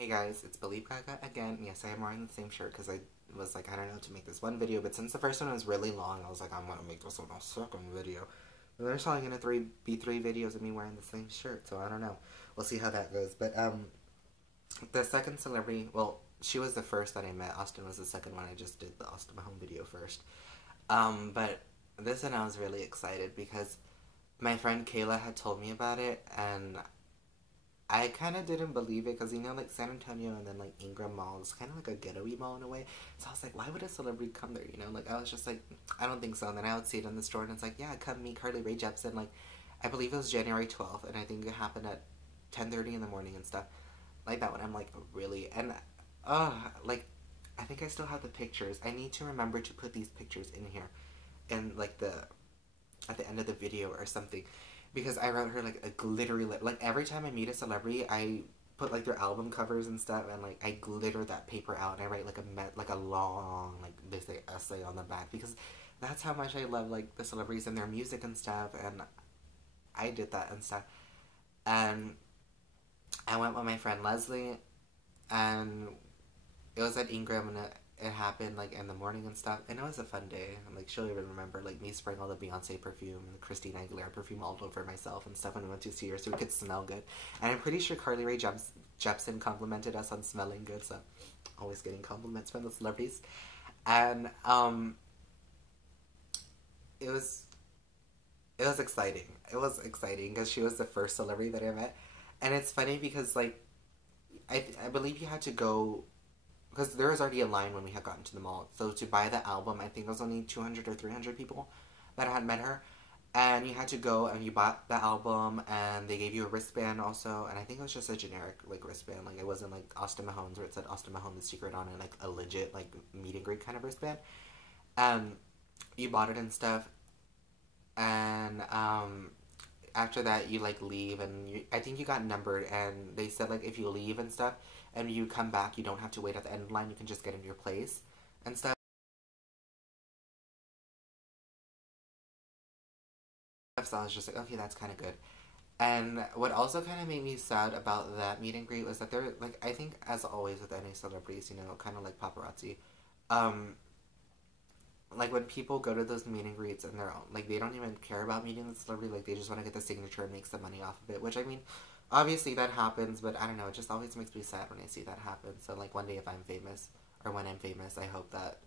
Hey guys, it's Believe Gaga again. Yes, I am wearing the same shirt because I was like, I don't know, to make this one video, but since the first one was really long, I was like, I'm gonna make this one a second video. And there's probably gonna be three videos of me wearing the same shirt, so I don't know. We'll see how that goes. But the second celebrity, well, she was the first that I met. Austin was the second one. I just did the Austin Mahone video first. But this one I was really excited because my friend Kayla had told me about it, and I kind of didn't believe it because, you know, like San Antonio and then like Ingram Mall is kind of like a ghetto-y mall in a way. So I was like, why would a celebrity come there? You know, like I was just like, I don't think so. And then I would see it in the store and it's like, yeah, come meet Rae Jepsen. Like, I believe it was January 12th and I think it happened at 10:30 in the morning and stuff. Like that one, I'm like, really? And, like, I think I still have the pictures. I need to remember to put these pictures in here and like at the end of the video or something, because I wrote her like a glittery like every time I meet a celebrity I put like their album covers and stuff and like I glitter that paper out and I write like a long like they say essay on the back, because that's how much I love like the celebrities and their music and stuff, and I did that and stuff. And I went with my friend Leslie, and it was at Ingram, and it happened like in the morning and stuff, and it was a fun day. And like she'll even remember like me spraying all the Beyonce perfume and the Christina Aguilera perfume all over myself and stuff when we went to see her, so we could smell good. And I'm pretty sure Rae Jepsen complimented us on smelling good, so always getting compliments from the celebrities. And it was it was exciting. It was exciting because she was the first celebrity that I met, and it's funny because like I believe you had to go because there was already a line when we had gotten to the mall. So to buy the album, I think it was only 200 or 300 people that had met her. And you had to go and you bought the album and they gave you a wristband also. And I think it was just a generic like wristband. Like it wasn't like Austin Mahone's where it said Austin Mahone the Secret on it, like a legit like meet and greet kind of wristband. And you bought it and stuff. And after that you like leave, and I think you got numbered, and they said like if you leave and stuff and you come back you don't have to wait at the end of the line, you can just get in your place and stuff. So I was just like, okay, that's kind of good. And what also kind of made me sad about that meet and greet was that they're like, I think as always with any celebrities, you know, kind of like paparazzi, um like when people go to those meet and greets and they're like they don't even care about meeting the celebrity, like they just want to get the signature and make some money off of it, which I mean obviously that happens, but I don't know, it just always makes me sad when I see that happen. So like one day if I'm famous, or when I'm famous, I hope that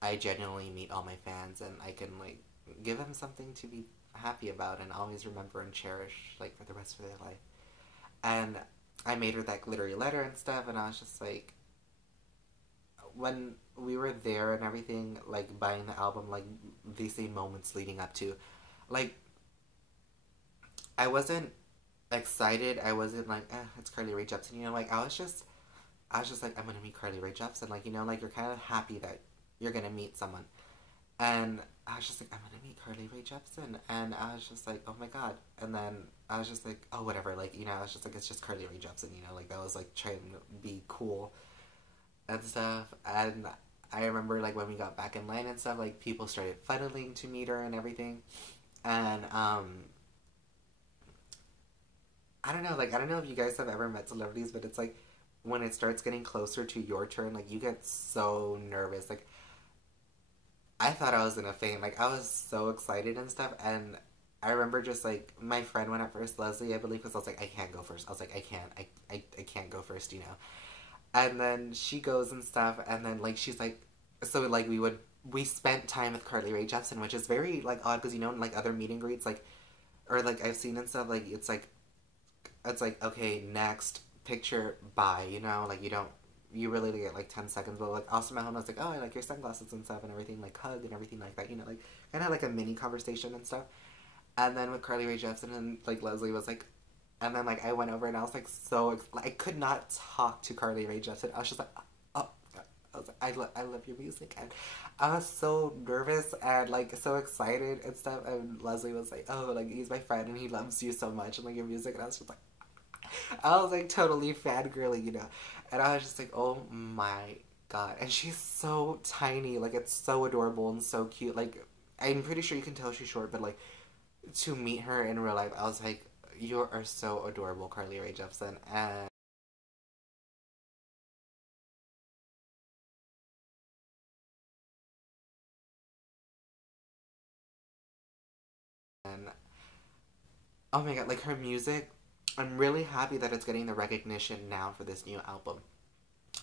I genuinely meet all my fans and I can like give them something to be happy about and always remember and cherish like for the rest of their life. And I made her that glittery letter and stuff, and I was just like, when we were there and everything, like buying the album, like they say moments leading up to, like I wasn't excited. I wasn't like, it's Rae Jepsen, you know, like I was just like, I'm gonna meet Rae Jepsen, like, you know, like you're kind of happy that you're gonna meet someone. And I was just like, I'm gonna meet Rae Jepsen, and I was just like, oh my god. And then I was just like, oh whatever, like, you know, I was just like, it's just Rae Jepsen, you know, like that was like trying to be cool and stuff. And I remember like when we got back in line and stuff, like people started funneling to meet her and everything. And I don't know, like I don't know if you guys have ever met celebrities, but it's like when it starts getting closer to your turn, like you get so nervous. Like I thought I was gonna faint. Like I was so excited and stuff, and I remember just like my friend went up first, Leslie, I believe, because I was like, I can't go first. I was like, I can't go first, you know. And then she goes and stuff, and then like she's like, so like we spent time with Rae Jepsen, which is very like odd because, you know, in like other meet and greets, like, or like I've seen and stuff, like it's like okay, next picture, bye, you know, like you don't, you really get like 10 seconds. But like Austin Mahone was like, oh, I like your sunglasses and stuff and everything, like hug and everything like that, you know, like kind of like a mini conversation and stuff. And then with Rae Jepsen and like Leslie was like, and then like I went over and I was like like, I could not talk to Rae Jepsen. I was just like, oh, I was like, I love your music, and I was so nervous and like so excited and stuff. And Leslie was like, oh, like he's my friend and he loves you so much and like your music, and I was just like, I was like totally fangirling, you know. And I was just like, oh my god. And she's so tiny. Like it's so adorable and so cute. Like I'm pretty sure you can tell she's short, but like to meet her in real life, I was like, you are so adorable, Rae Jepsen. And Oh my god, like her music, I'm really happy that it's getting the recognition now for this new album.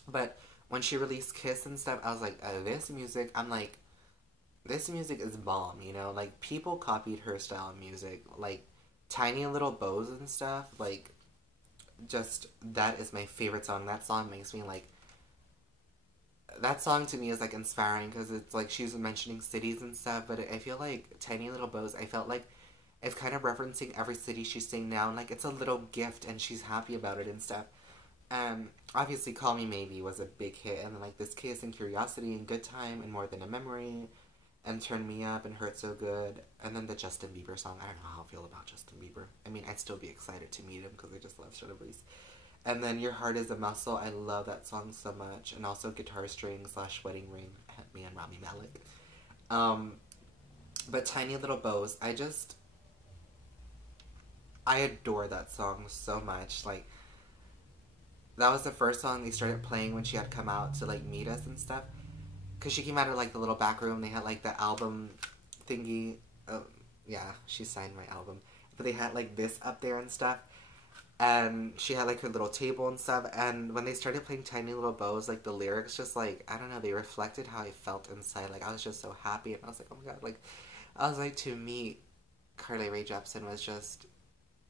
But when she released Kiss and stuff, I was like, this music, I'm like, this music is bomb, you know? Like, people copied her style of music. Like, Tiny Little Bows and stuff. Like, just, that is my favorite song. That song makes me, like, that song to me is, like, inspiring because it's, like, she's mentioning cities and stuff. But I feel like Tiny Little Bows, I felt like it's kind of referencing every city she's saying now. And, like, it's a little gift and she's happy about it and stuff. Obviously, Call Me Maybe was a big hit. And, then, like, this Kiss and Curiosity and Good Time and More Than a Memory and Turn Me Up and Hurt So Good, and then the Justin Bieber song. I don't know how I feel about Justin Bieber. I mean, I'd still be excited to meet him because I just love celebrities. And then Your Heart Is a Muscle. I love that song so much. And also Guitar String / Wedding Ring, me and Rami Malek. But Tiny Little Bows, I adore that song so much. Like, that was the first song they started playing when she had come out to, like, meet us and stuff. Because she came out of, like, the little back room. They had, like, the album thingy. Yeah, she signed my album. But they had, like, this up there and stuff. And she had, like, her little table and stuff. And when they started playing Tiny Little Bows, like, the lyrics just, like, I don't know, they reflected how I felt inside. Like, I was just so happy. And I was like, oh, my God. Like, I was like, to meet Rae Jepsen was just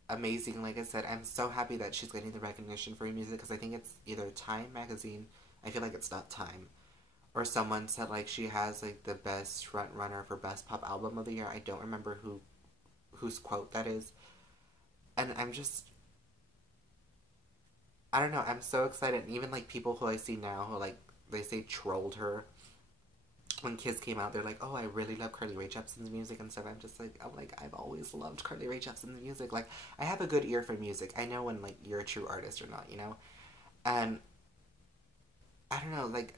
amazing. Like I said, I'm so happy that she's getting the recognition for her music. Because I think it's either Time magazine. I feel like it's not Time. Or someone said, like, she has, like, the best front runner for best pop album of the year. I don't remember whose quote that is. And I'm just, I don't know, I'm so excited. And even, like, people who I see now who, like, they say trolled her when Kiss came out. They're like, oh, I really love Rae Jepsen's music and stuff. I'm like, I've always loved Rae Jepsen's music. Like, I have a good ear for music. I know when, like, you're a true artist or not, you know? And I don't know, like,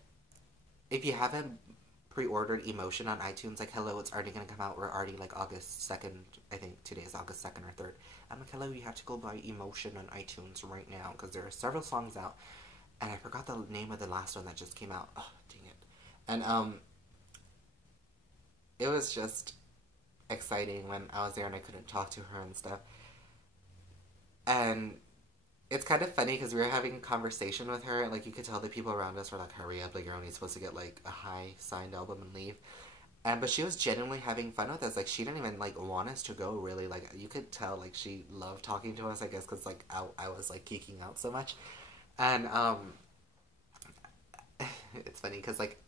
if you haven't pre-ordered Emotion on iTunes, like, hello, it's already gonna come out. We're already, like, August 2nd. I think today is August 2nd or 3rd. I'm like, hello, you have to go buy Emotion on iTunes right now because there are several songs out. And I forgot the name of the last one that just came out. Oh, dang it. And, it was just exciting when I was there and I couldn't talk to her and stuff. And it's kind of funny because we were having a conversation with her. Like, you could tell the people around us were like, hurry up, like, you're only supposed to get, like, a high signed album and leave. But she was genuinely having fun with us. Like, she didn't even, like, want us to go, really. Like, you could tell, like, she loved talking to us, I guess, because, like, I was, like, geeking out so much. And, it's funny because, like,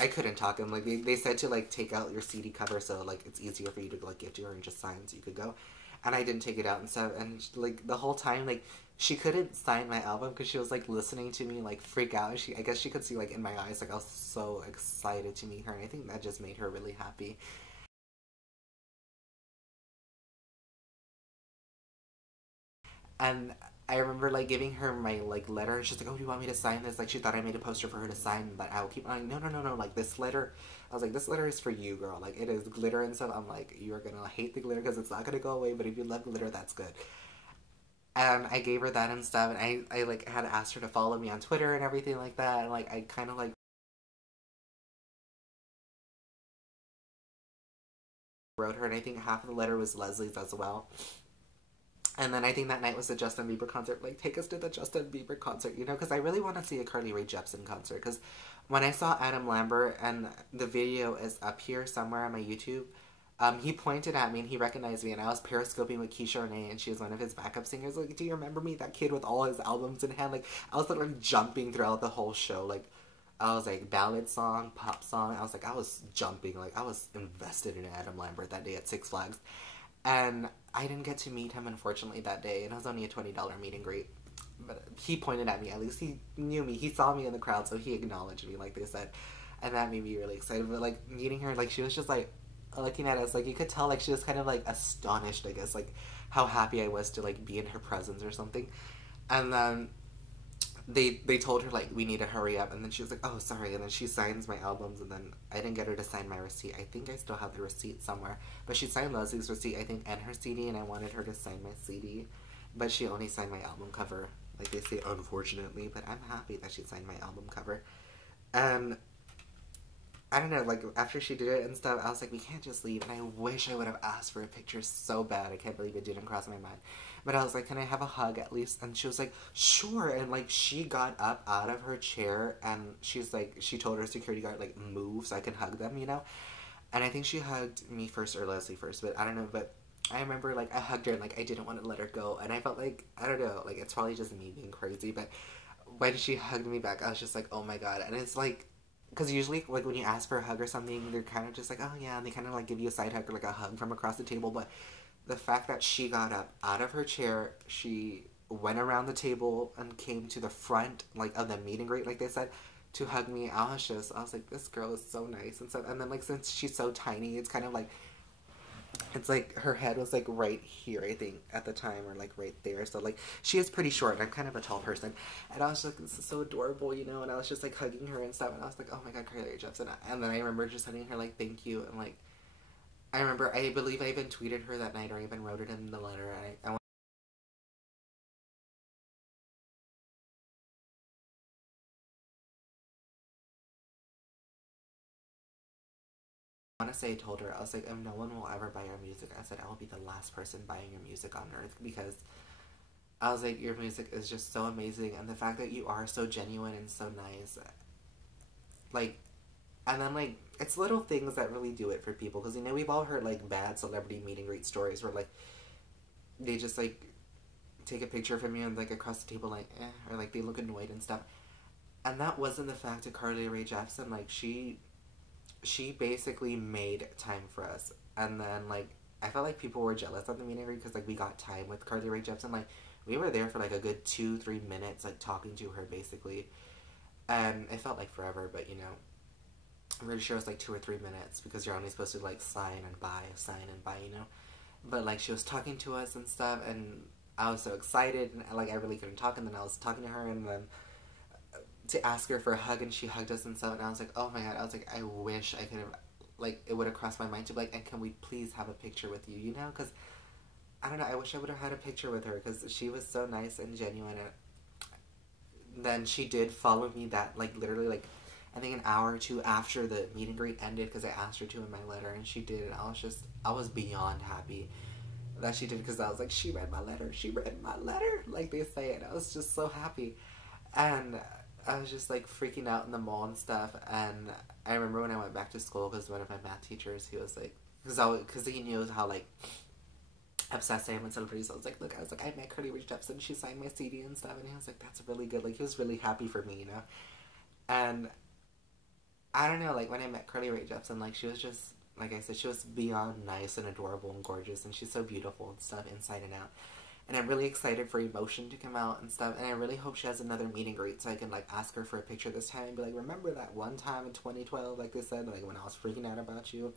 I couldn't talk, and, like, they said to, like, take out your CD cover so, like, it's easier for you to, like, give to her and just sign so you could go. And I didn't take it out and stuff, and, like, the whole time, like, she couldn't sign my album because she was, like, listening to me, like, freak out. I guess she could see, like, in my eyes, like, I was so excited to meet her, and I think that just made her really happy. And I remember, like, giving her my, like, letter, and she's like, oh, do you want me to sign this? Like, she thought I made a poster for her to sign, but I will keep, I'm like, no, like, this letter, I was like, this letter is for you, girl. Like, it is glitter and stuff. I'm like, you are gonna hate the glitter because it's not gonna go away, but if you love glitter, that's good. And I gave her that and stuff, and I like, had asked her to follow me on Twitter and everything like that, and, like, I kind of, like, wrote her, and I think half of the letter was Leslie's as well. And then I think that night was the Justin Bieber concert. Like, take us to the Justin Bieber concert, you know? Because I really want to see a Rae Jepsen concert. Because when I saw Adam Lambert, and the video is up here somewhere on my YouTube, he pointed at me and he recognized me. And I was periscoping with Keisha Renee, and she was one of his backup singers. Like, do you remember me? That kid with all his albums in hand. Like, I was, like, jumping throughout the whole show. Like, I was, like, ballad song, pop song. I was jumping. Like, I was invested in Adam Lambert that day at Six Flags. And I didn't get to meet him, unfortunately, that day. And it was only a $20 meet and greet. But he pointed at me. At least he knew me. He saw me in the crowd, so he acknowledged me, like they said. And that made me really excited. But, like, meeting her, like, she was just, like, looking at us. Like, you could tell, like, she was kind of, like, astonished, I guess. Like, how happy I was to, like, be in her presence or something. And then they told her, like, we need to hurry up, and then she was like, oh, sorry, and then she signs my albums, and then I didn't get her to sign my receipt. I think I still have the receipt somewhere, but she signed Leslie's receipt, I think, and her CD, and I wanted her to sign my CD, but she only signed my album cover, like they say, unfortunately, but I'm happy that she signed my album cover. And I don't know, like, after she did it and stuff, I was like, we can't just leave. And I wish I would have asked for a picture so bad. I can't believe it didn't cross my mind. But I was like, can I have a hug at least? And she was like, sure. And, like, she got up out of her chair and she's like, she told her security guard, like, move so I could hug them, you know? And I think she hugged me first or Leslie first, but I don't know. But I remember, like, I hugged her and, like, I didn't want to let her go. And I felt like, I don't know, like, it's probably just me being crazy, but when she hugged me back, I was just like, oh my god. And it's like, because usually, like, when you ask for a hug or something, they're kind of just like, oh yeah, and they kind of, like, give you a side hug or, like, a hug from across the table. But the fact that she got up out of her chair, she went around the table and came to the front, like, of the meet and greet, like they said, to hug me. I was like, this girl is so nice and stuff. And then, like, since she's so tiny, it's kind of like, it's like her head was like right here, I think, at the time, or like right there. So like she is pretty short and I'm kind of a tall person. And I was like, this is so adorable, you know, and I was just like hugging her and stuff and I was like, oh my god, Rae Jepsen. And then I remember just sending her like thank you, and like I remember, I believe I even tweeted her that night or even wrote it in the letter. I want to say I told her, I was like, if no one will ever buy your music, I said I will be the last person buying your music on earth, because I was like, your music is just so amazing, and the fact that you are so genuine and so nice, like, and then like it's little things that really do it for people, because you know we've all heard like bad celebrity meet and greet stories where like they just like take a picture from you and like across the table like or like they look annoyed and stuff, and that wasn't the fact of Rae Jepsen. Like she basically made time for us, and then like I felt like people were jealous of the meet and greet because like we got time with Rae Jepsen. Like we were there for like a good 2-3 minutes like talking to her basically, and it felt like forever, but you know I'm pretty sure it was like 2 or 3 minutes because you're only supposed to like sign and buy, you know. But like she was talking to us and stuff, and I was so excited, and like I really couldn't talk, and then I was talking to her, and then to ask her for a hug, and she hugged us and stuff, and I was like, oh my god, I was like, I wish I could have, like, it would have crossed my mind to be like, and can we please have a picture with you, you know? Because I don't know, I wish I would have had a picture with her because she was so nice and genuine. And then she did follow me that like literally like I think an hour or two after the meet and greet ended, because I asked her to in my letter, and she did, and I was beyond happy that she did, because I was like, she read my letter, like they say, and I was just so happy, and I was just like freaking out in the mall and stuff. And I remember when I went back to school, because one of my math teachers, he was like, because he knew how like obsessed I am with celebrities. I was like, look, I was like, I met Rae Jepsen, she signed my CD and stuff, and he was like, that's really good. Like he was really happy for me, you know, and I don't know, like when I met Rae Jepsen, like she was just, like I said, she was beyond nice and adorable and gorgeous, and she's so beautiful and stuff inside and out. And I'm really excited for Emotion to come out and stuff, and I really hope she has another meet and greet so I can like ask her for a picture this time and be like, remember that one time in 2012, like they said, like when I was freaking out about you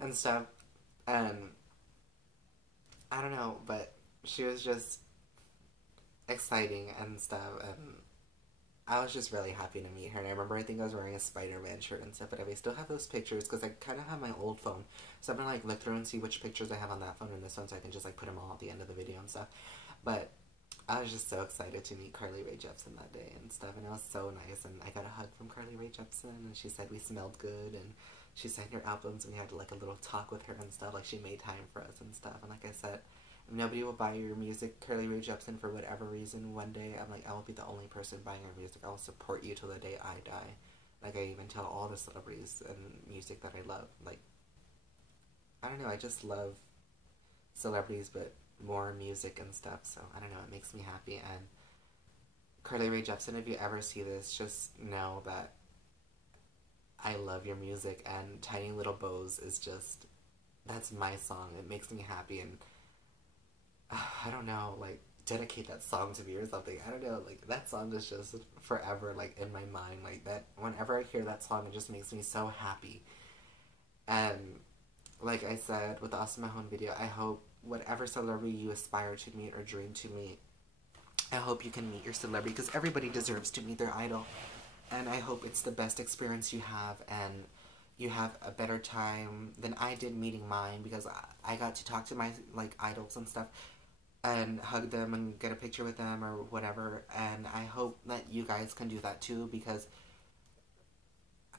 and stuff. And I don't know, but she was just exciting and stuff, and I was just really happy to meet her. And I remember, I think I was wearing a Spider-Man shirt and stuff, but I still have those pictures because I kind of have my old phone. So I'm gonna like look through and see which pictures I have on that phone and this one, so I can just like put them all at the end of the video and stuff. But I was just so excited to meet Rae Jepsen that day and stuff, and it was so nice. And I got a hug from Rae Jepsen, and she said we smelled good, and she signed her albums, and we had like a little talk with her and stuff. Like she made time for us and stuff. And like I said, if nobody will buy your music, Rae Jepsen, for whatever reason, one day I'm like, I will be the only person buying your music. I will support you till the day I die. Like I even tell all the celebrities and music that I love. Like I don't know, I just love celebrities, but more music and stuff. So I don't know, it makes me happy. And Rae Jepsen, if you ever see this, just know that I love your music, and Tiny Little Bows is just, that's my song. It makes me happy, and I don't know, like, dedicate that song to me or something. I don't know, like, that song is just forever, like, in my mind. Like, that, whenever I hear that song, it just makes me so happy. And, like I said, with the Awesome Mahone video, I hope whatever celebrity you aspire to meet or dream to meet, I hope you can meet your celebrity, because everybody deserves to meet their idol. And I hope it's the best experience you have, and you have a better time than I did meeting mine, because I got to talk to my, like, idols and stuff, and hug them and get a picture with them or whatever. And I hope that you guys can do that too, because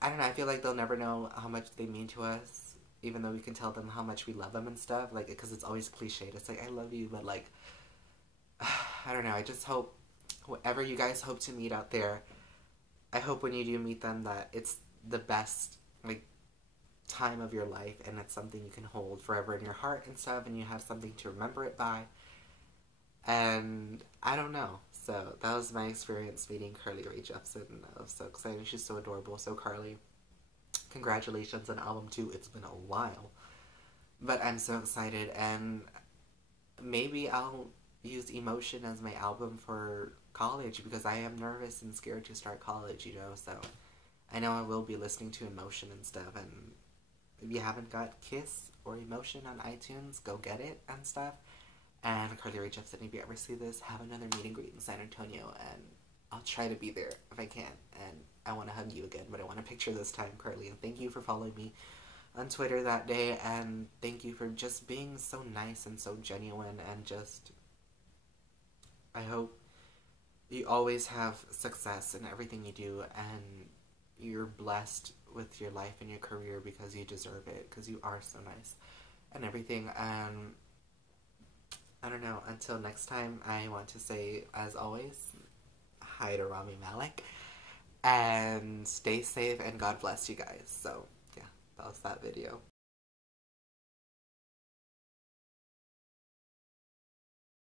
I don't know, I feel like they'll never know how much they mean to us, even though we can tell them how much we love them and stuff, like, because it's always cliche to say, I love you, but, like, I don't know, I just hope, whoever you guys hope to meet out there, I hope when you do meet them that it's the best, like, time of your life, and it's something you can hold forever in your heart and stuff, and you have something to remember it by, and I don't know. So that was my experience meeting Rae Jepsen. I was so excited. She's so adorable, so Carly. Congratulations on album 2. It's been a while, but I'm so excited, and maybe I'll use Emotion as my album for college because I am nervous and scared to start college, you know. So I know I will be listening to Emotion and stuff, and if you haven't got Kiss or Emotion on iTunes, go get it and stuff. And Rae Jepsen, if you ever see this, have another meet and greet in San Antonio, and I'll try to be there if I can. And I want to hug you again, but I want a picture this time, Carly. And thank you for following me on Twitter that day, and thank you for just being so nice and so genuine, and just, I hope you always have success in everything you do, and you're blessed with your life and your career because you deserve it, because you are so nice and everything. I don't know, until next time, I want to say, as always, hi to Rami Malek, and stay safe, and God bless you guys. So, yeah, that was that video.